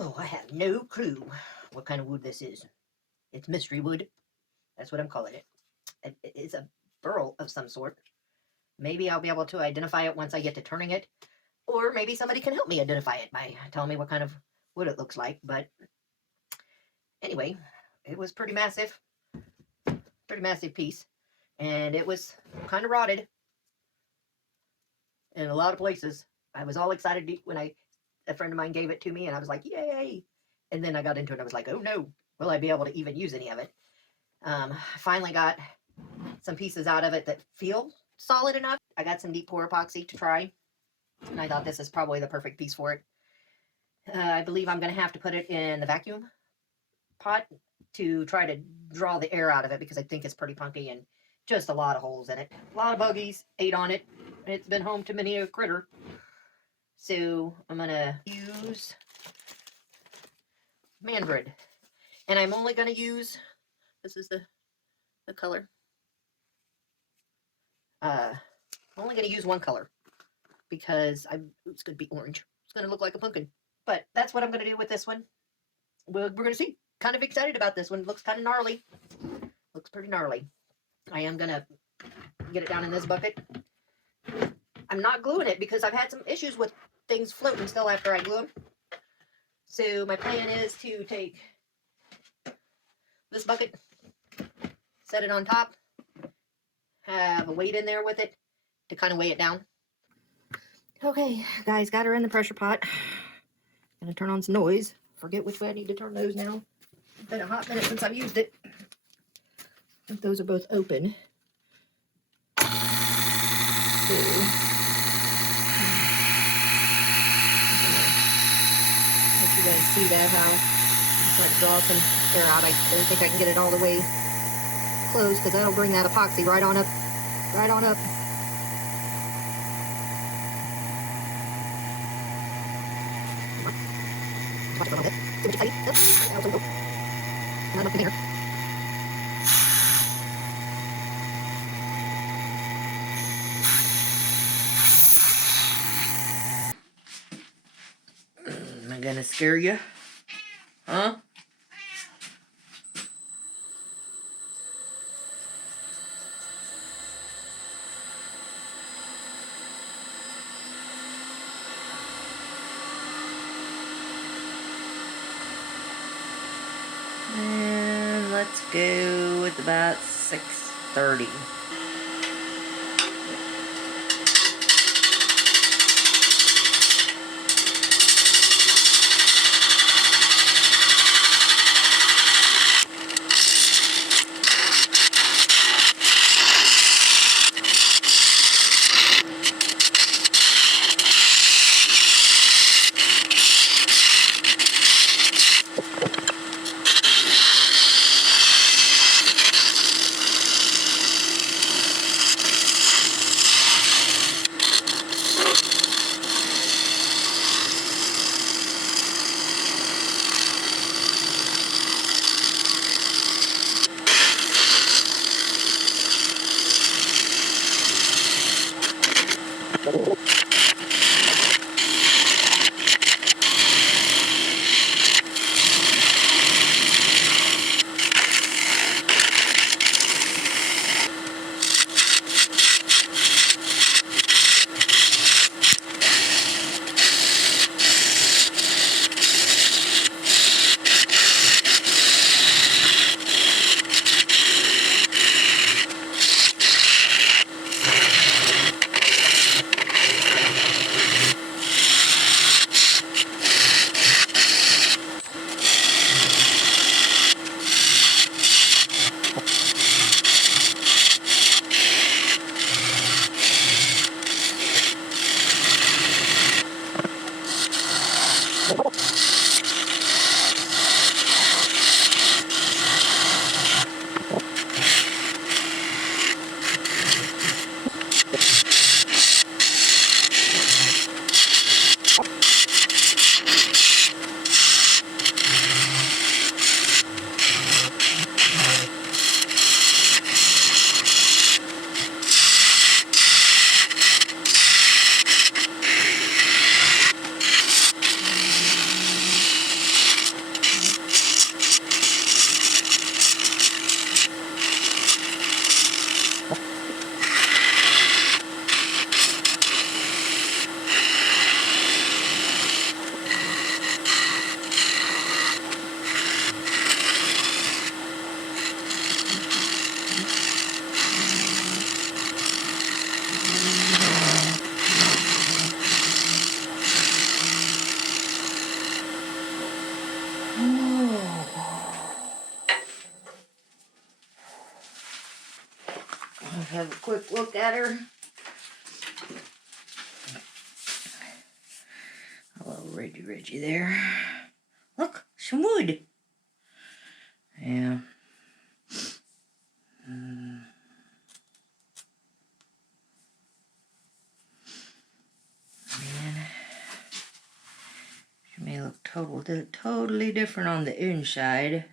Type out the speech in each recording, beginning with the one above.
Oh, I have no clue what kind of wood this is. It's mystery wood. That's what I'm calling it. It's a burl of some sort. Maybe I'll be able to identify it once I get to turning it. Or maybe somebody can help me identify it by telling me what kind of wood it looks like. But anyway, it was pretty massive piece. And it was kind of rotted in a lot of places. I was all excited when a friend of mine gave it to me, and I was like, yay. And then I got into it, and I was like, oh no, will I be able to even use any of it? I finally got some pieces out of it that feel solid enough. I got some deep pour epoxy to try, and I thought this is probably the perfect piece for it. I believe I'm going to have to put it in the vacuum pot to try to draw the air out of it, because I think it's pretty punky and just a lot of holes in it. A lot of buggies ate on it. It's been home to many a critter. So I'm going to use mandarin. And I'm only going to use, this is the color. I'm only going to use one color because it's going to be orange. It's going to look like a pumpkin. But that's what I'm going to do with this one. We're going to see. Kind of excited about this one. Looks kind of gnarly. Looks pretty gnarly. I am going to get it down in this bucket. I'm not gluing it because I've had some issues with things floating still after I glue them. So my plan is to take this bucket, set it on top, have a weight in there with it to kind of weigh it down. Okay, guys, got her in the pressure pot. Gonna turn on some noise. Forget which way I need to turn those now. It's been a hot minute since I've used it. I think those are both open. So, let you guys see that, how I'm trying to draw some air out. I don't think I can get it all the way closed because that'll bring that epoxy right on up. Right on up. Not up in here. Am I gonna scare you? Huh? And let's go with about 6:30. have a quick look at her. A little Reggie there. Look, some wood. Yeah. Man, she may look totally different on the inside.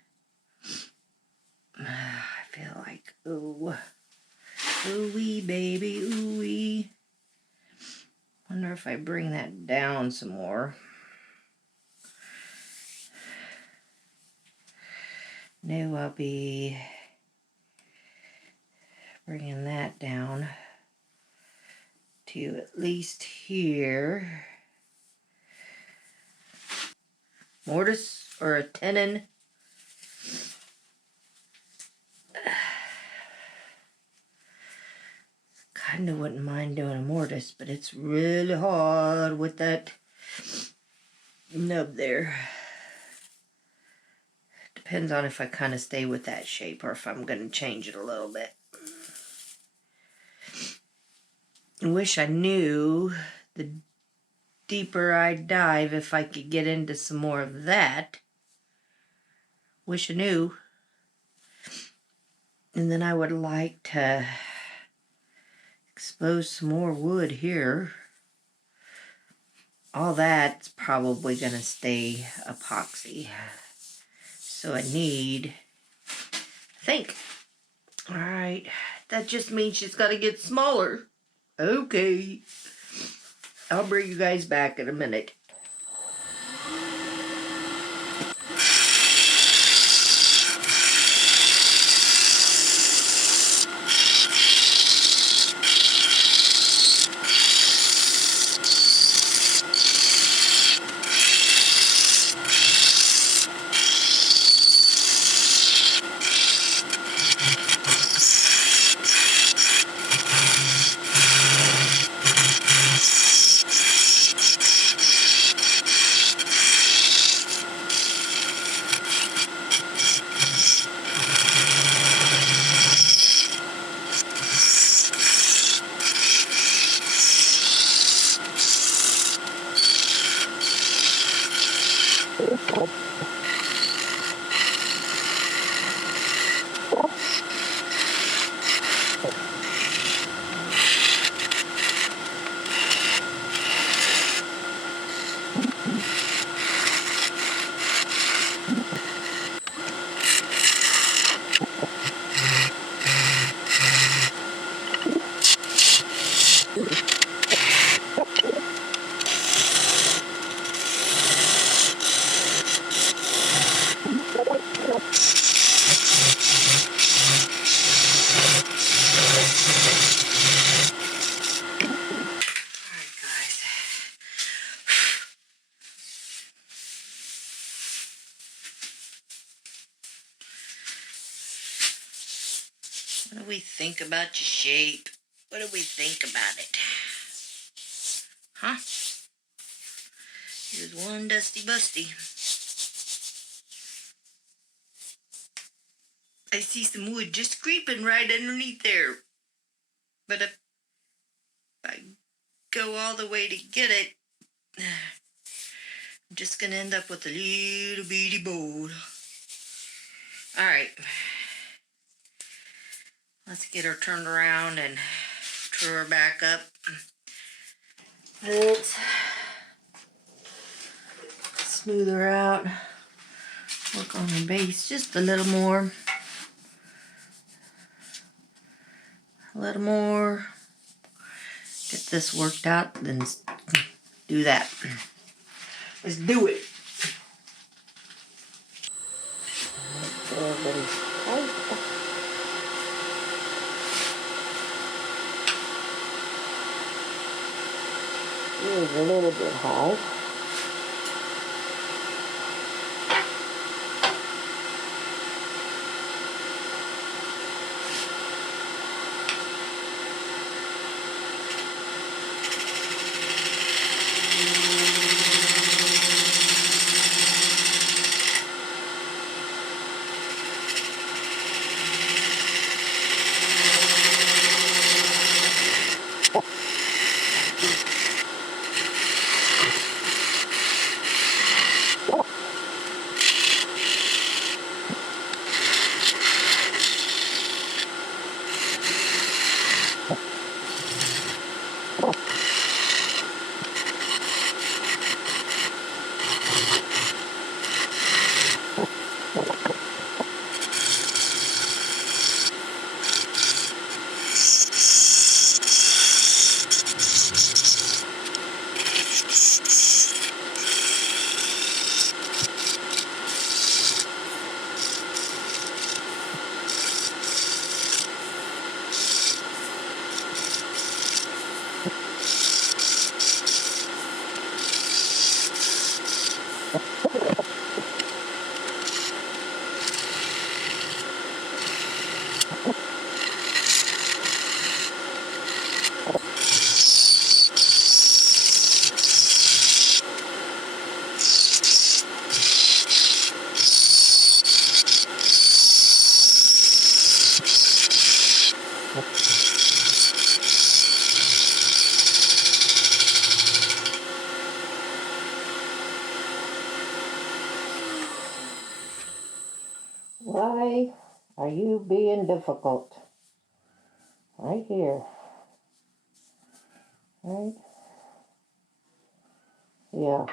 I feel like, ooh, ooh-wee, baby, ooh-wee. Wonder if I bring that down some more. No, I'll be bringing that down to at least here. Mortise or a tenon. Kinda wouldn't mind doing a mortise, but it's really hard with that nub there. Depends on if I kind of stay with that shape or if I'm going to change it a little bit. I wish I knew the deeper I dive if I could get into some more of that. Wish I knew. And then I would like to expose some more wood here. All that's probably going to stay epoxy. So I need, I think, all right, that just means she's got to get smaller. Okay, I'll bring you guys back in a minute. What do we think about your shape? What do we think about it? Huh? Here's one dusty busty. I see some wood just creeping right underneath there. But if I go all the way to get it, I'm just going to end up with a little bitty bowl. Alright. Let's get her turned around and true her back up. Let's smooth her out. Work on her base just a little more. A little more. Get this worked out, then do that. Let's do it. It was a little bit high. Why are you being difficult? Right here. Right? Yeah.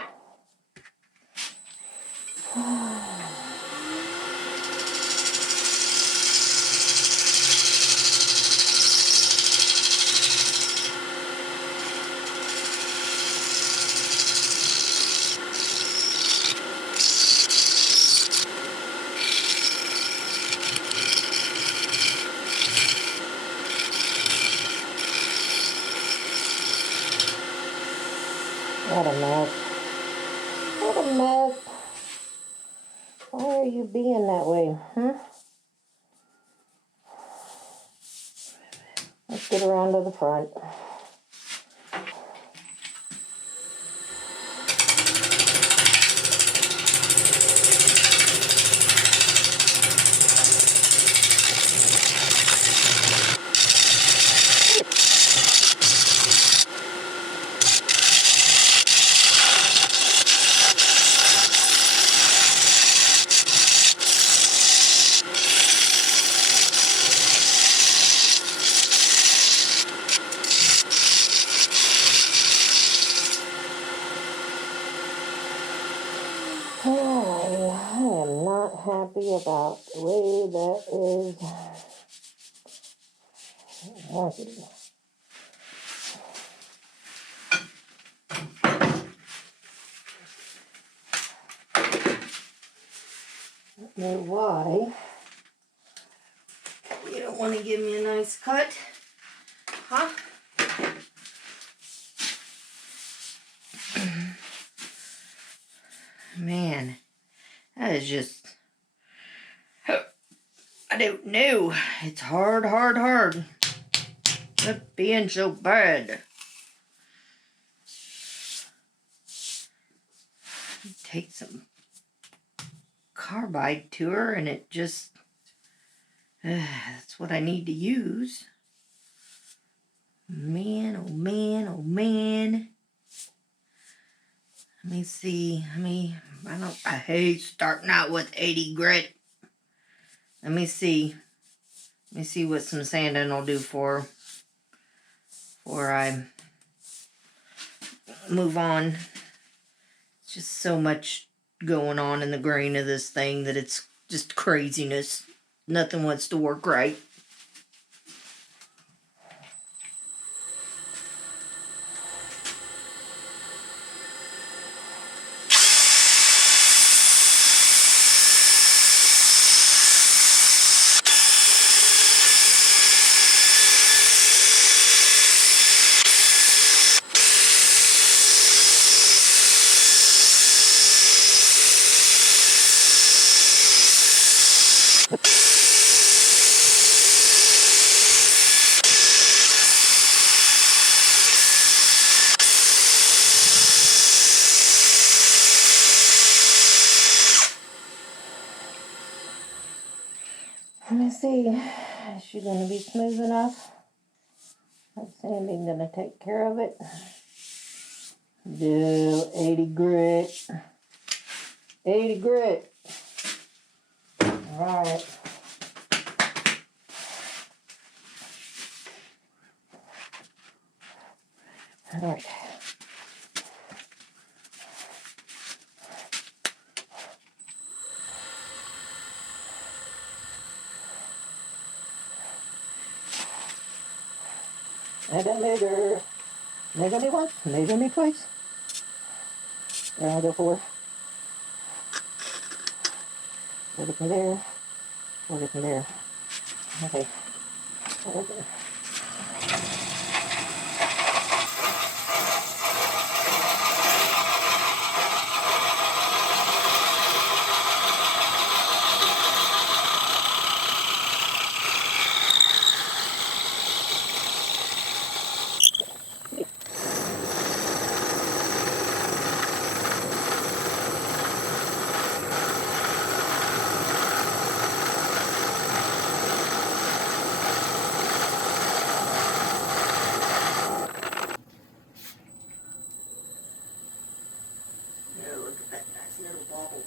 What a mess. What a mess. Why are you being that way, huh? Let's get around to the front. Oh, I am not happy about the way that is working. I don't know why you don't want to give me a nice cut, huh? Man, that is just, I don't know. It's hard. Not being so bad. Take some carbide to her and it just, that's what I need to use. Man, oh man. Let me see. I hate starting out with 80 grit. Let me see what some sanding will do for before I move on. It's just so much going on in the grain of this thing that it's just craziness. Nothing wants to work right. Let me see. Is she going to be smooth enough? That sanding going to take care of it. Do 80 grit. 80 grit. Alright. Alright. Measure. Measure me once, measure me twice. There, I'll go 4. Hold it from there. Hold it from there. Okay. Okay.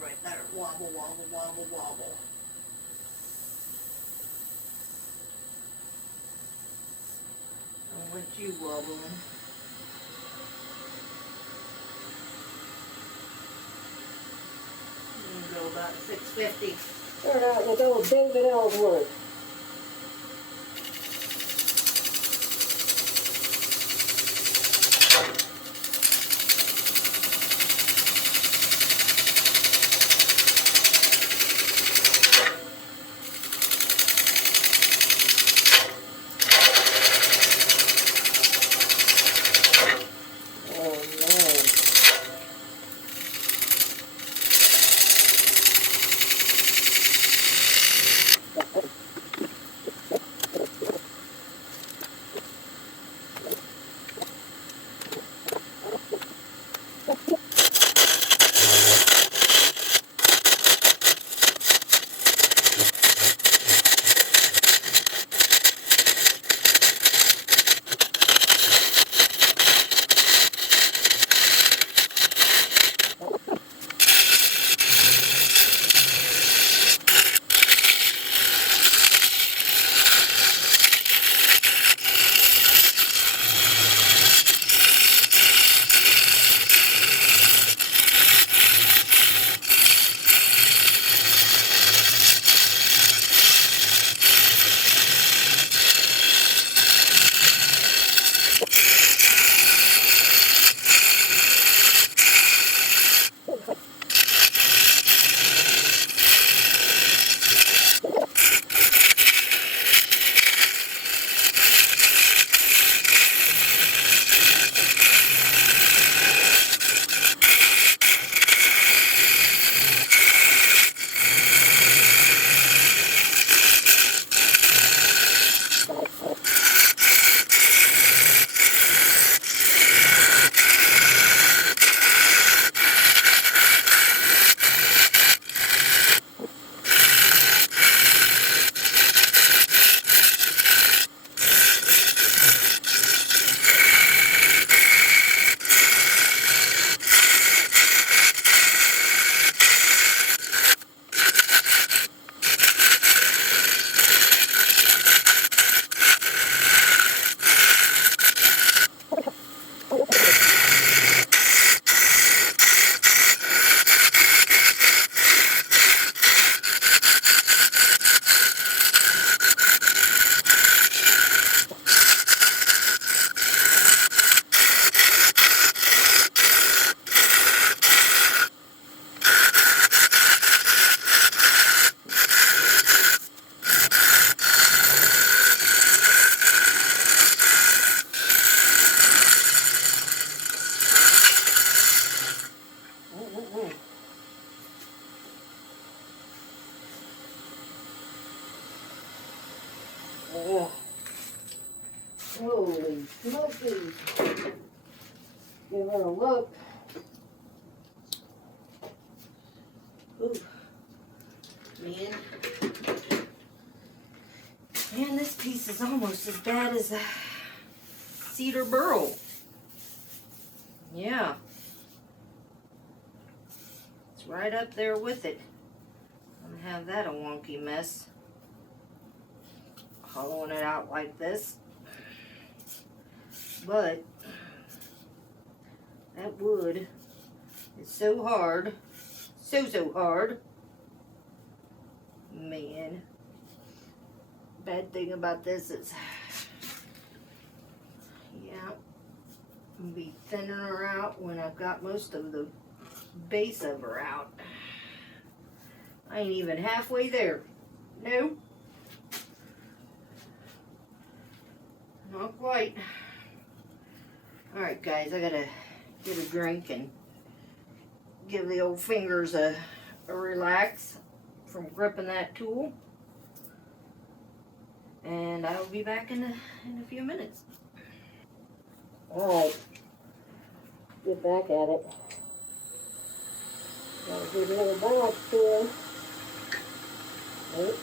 right there. Wobble, wobble, wobble, wobble. I want you wobbling. I'm gonna go about 650. Start out with old David Ellsworth. Oh, holy smokies. Give her a look. Ooh. Man. Man, this piece is almost as bad as a cedar burl. Yeah. It's right up there with it. I'm gonna have that a wonky mess. Hollowing it out like this. But that wood is so hard. So hard. Man. Bad thing about this is, yeah, I'm gonna be thinning her out when I've got most of the base of her out. I ain't even halfway there. No. Not quite. Alright guys, I gotta get a drink and give the old fingers a relax from gripping that tool. And I will be back in a few minutes. Alright. Get back at it. Gotta give it a little balance to her. Right.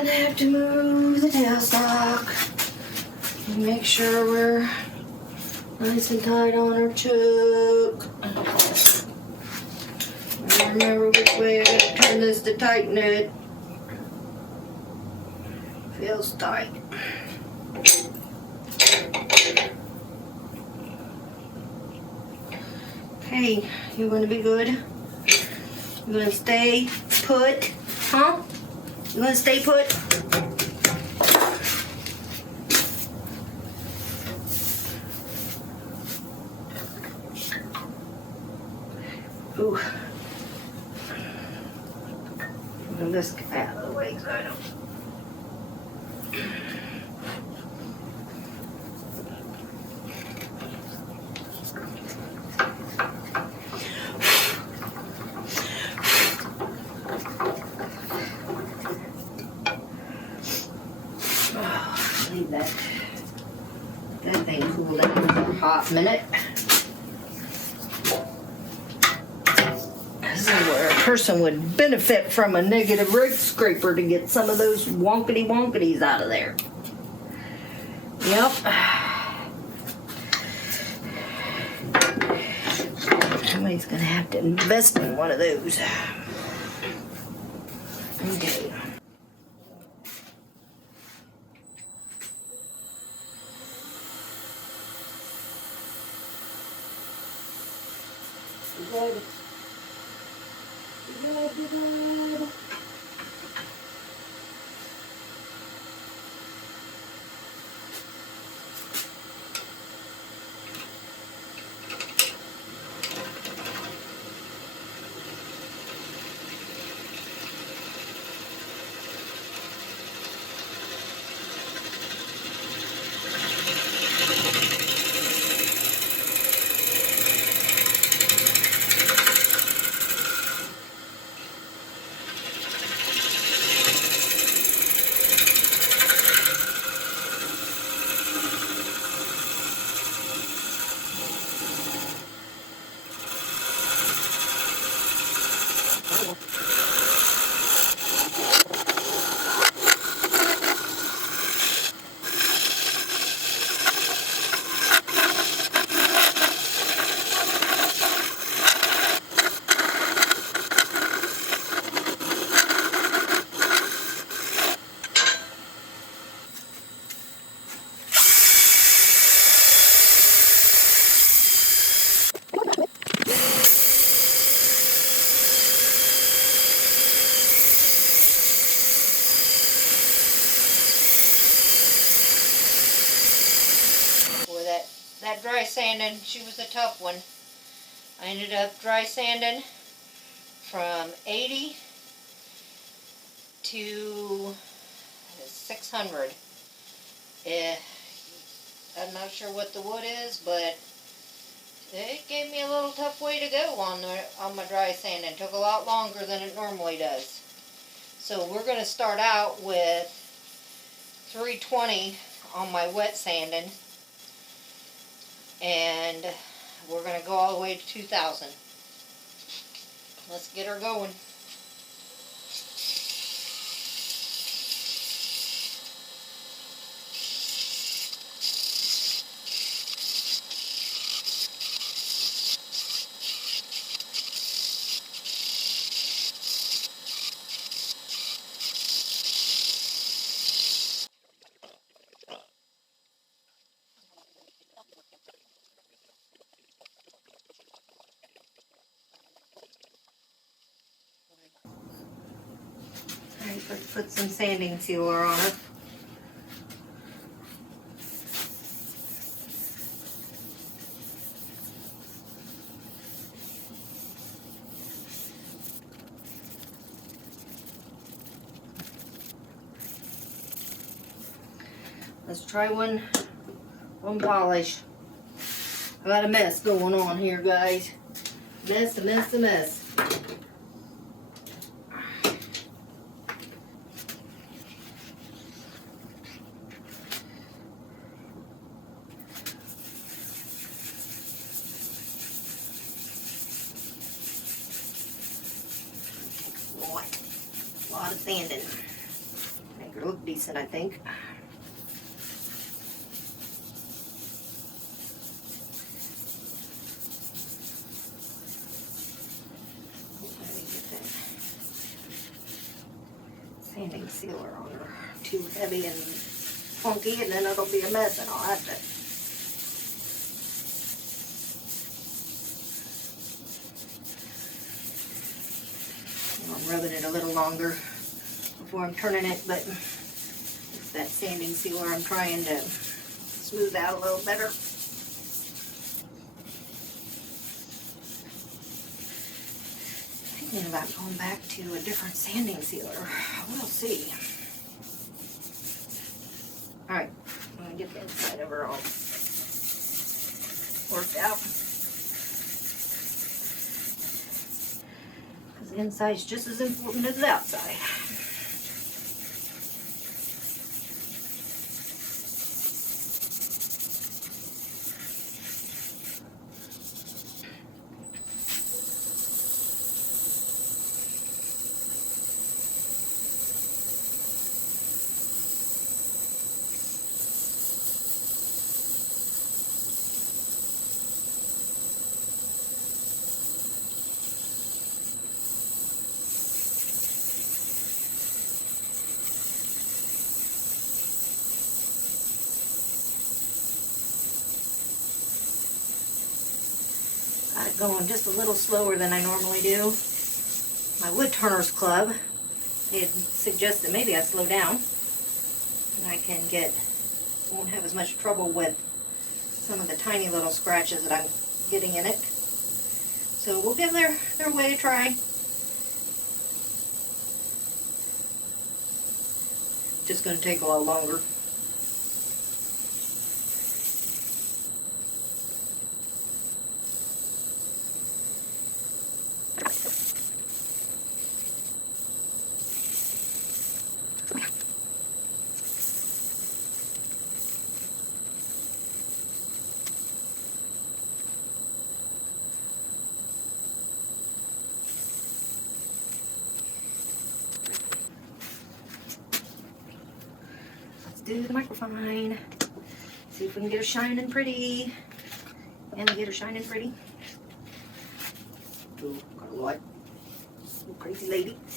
gonna have to move the tailstock and make sure we're nice and tight on our choke. And remember which way I gotta turn this to tighten it. Feels tight. Okay, you wanna be good? You wanna stay put? Huh? You wanna stay put? Ooh. Move this guy out of the way so I don't. Leave that thing cool down for a hot minute. This is where a person would benefit from a negative rake scraper to get some of those wonkety wonkities out of there. Yep. Somebody's gonna have to invest in one of those. Okay. Good. Good. That dry sanding, she was a tough one. I ended up dry sanding from 80 to 600. I'm not sure what the wood is, but it gave me a little tough way to go on my dry sanding. It took a lot longer than it normally does. So we're going to start out with 320 on my wet sanding. And we're going to go all the way to 2,000. Let's get her going. Alright, let's put some sanding sealer on it. Let's try one polish. I got a mess going on here, guys. Mess. A lot of sanding. decent, I think. Let me get that sanding sealer on her. Too heavy and funky, and then it'll be a mess, and I'll have to. I'm rubbing it a little longer before I'm turning it, but it's that sanding sealer I'm trying to smooth out a little better. Thinking about going back to a different sanding sealer. We'll see. Alright, I'm going to get the inside of her all worked out. Because the inside's just as important as the outside. Got it going just a little slower than I normally do. My Woodturners Club, they had suggested maybe I slow down and I can won't have as much trouble with some of the tiny little scratches that I'm getting in it. So we'll give their way a try. Just going to take a lot longer. Do the microfine. See if we can get her shining pretty. And get her shining pretty. Ooh, got a lot. Little crazy lady. I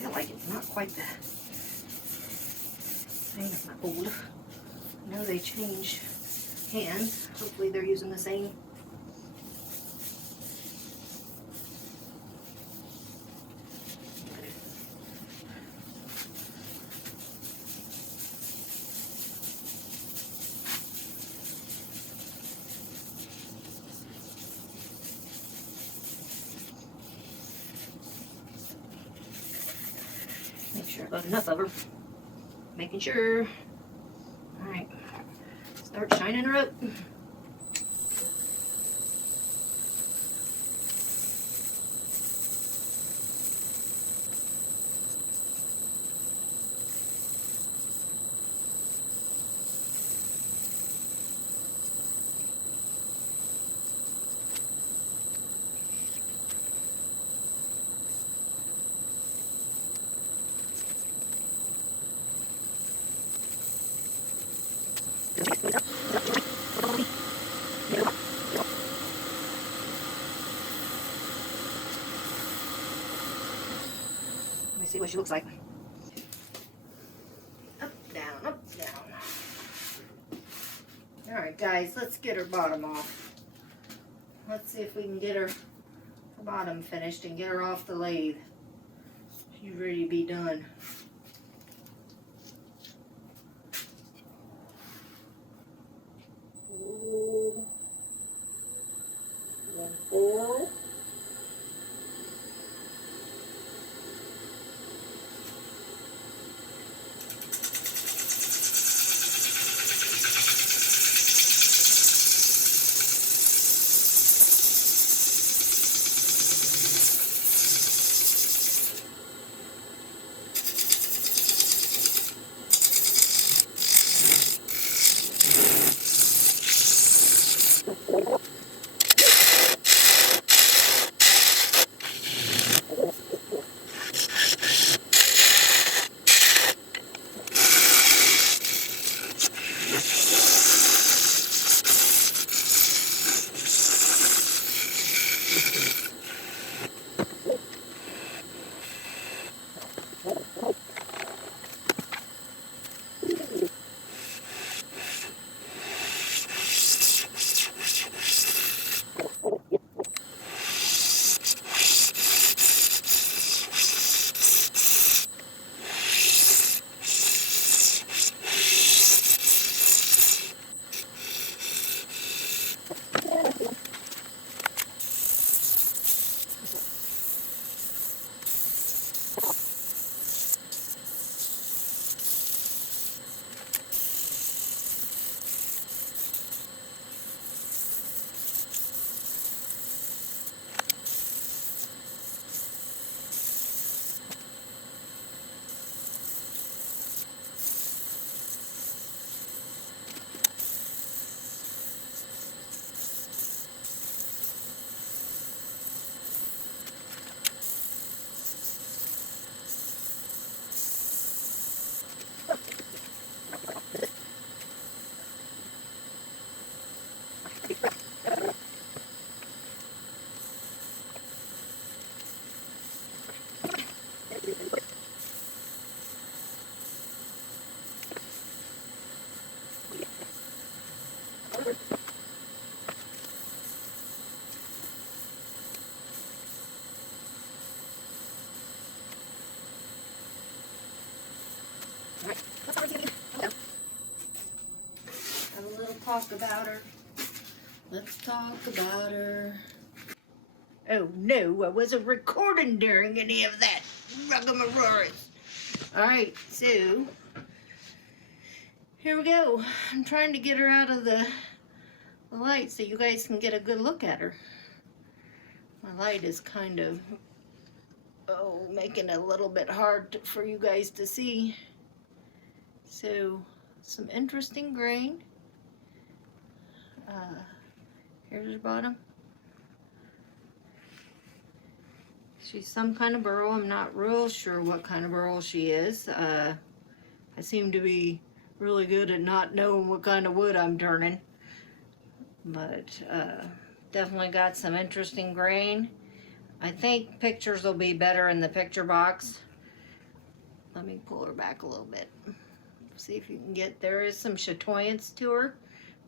feel like it's not quite the same as my old. I know they changed hands. Hopefully they're using the same. Make sure I've got enough of her. Making sure. Alright. Start shining her up. Let me see what she looks like. Up, down, up, down. Alright guys, let's get her bottom off. Let's see if we can get her bottom finished and get her off the lathe. She's ready to be done. Burl. Have a little talk about her. Let's talk about her. Oh no, I wasn't recording during any of that ruggamarooras. Alright, so here we go. I'm trying to get her out of the light so you guys can get a good look at her. My light is kind of, making it a little bit hard for you guys to see. So, some interesting grain. Here's her bottom. She's some kind of burl. I'm not real sure what kind of burl she is. I seem to be really good at not knowing what kind of wood I'm turning. But definitely got some interesting grain. I think pictures will be better in the picture box. Let me pull her back a little bit. See if you can get, there is some chatoyance to her.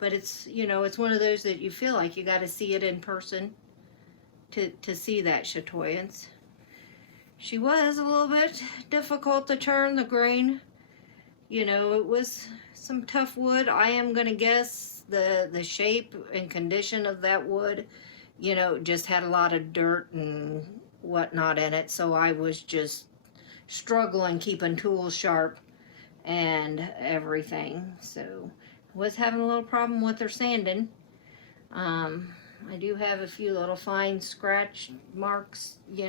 But it's, it's one of those that you feel like you got to see it in person to see that chatoyance. She was a little bit difficult to turn the grain. It was some tough wood. I am going to guess the shape and condition of that wood, just had a lot of dirt and whatnot in it. So I was just struggling keeping tools sharp and everything. So was having a little problem with her sanding. I do have a few little fine scratch marks, I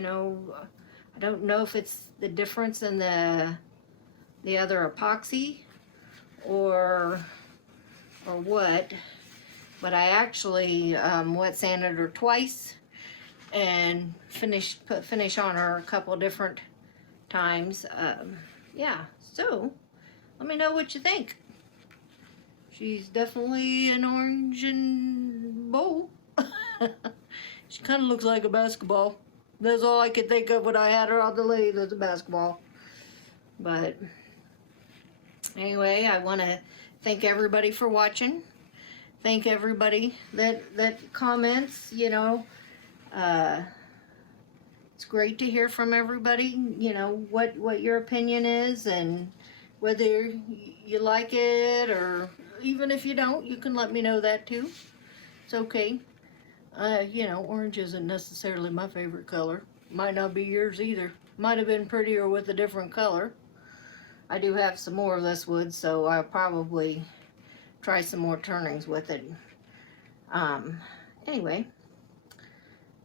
don't know if it's the difference in the other epoxy or what, but I actually wet sanded her twice and put finish on her a couple different times. Yeah, so let me know what you think. She's definitely an orange and bowl. She kind of looks like a basketball. That's all I could think of when I had her on the lathe, was a basketball. But anyway, I want to thank everybody for watching. Thank everybody that comments. It's great to hear from everybody. What your opinion is, and whether you like it, or even if you don't, you can let me know that too. It's okay. Orange isn't necessarily my favorite color. Might not be yours either. Might have been prettier with a different color. I do have some more of this wood, so I'll probably try some more turnings with it. Anyway,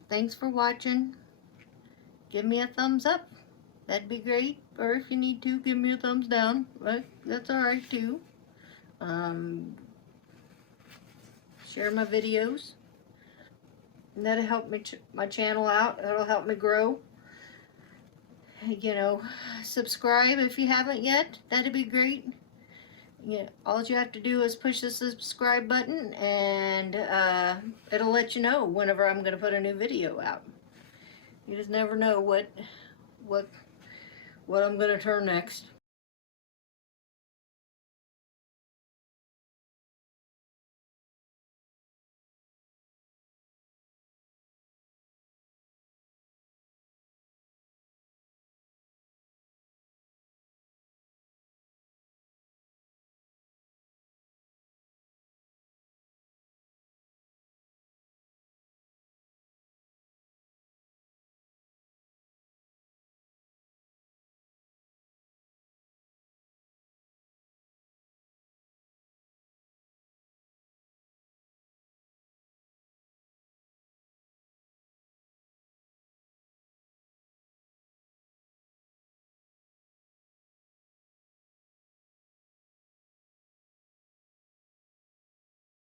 thanks for watching. Give me a thumbs up. That'd be great. Or if you need to, give me a thumbs down. That's alright too. Share my videos. And that'll help me my channel out. That'll help me grow. Subscribe if you haven't yet. That'd be great. All you have to do is push the subscribe button, and it'll let you know whenever I'm going to put a new video out. You just never know what I'm going to turn next.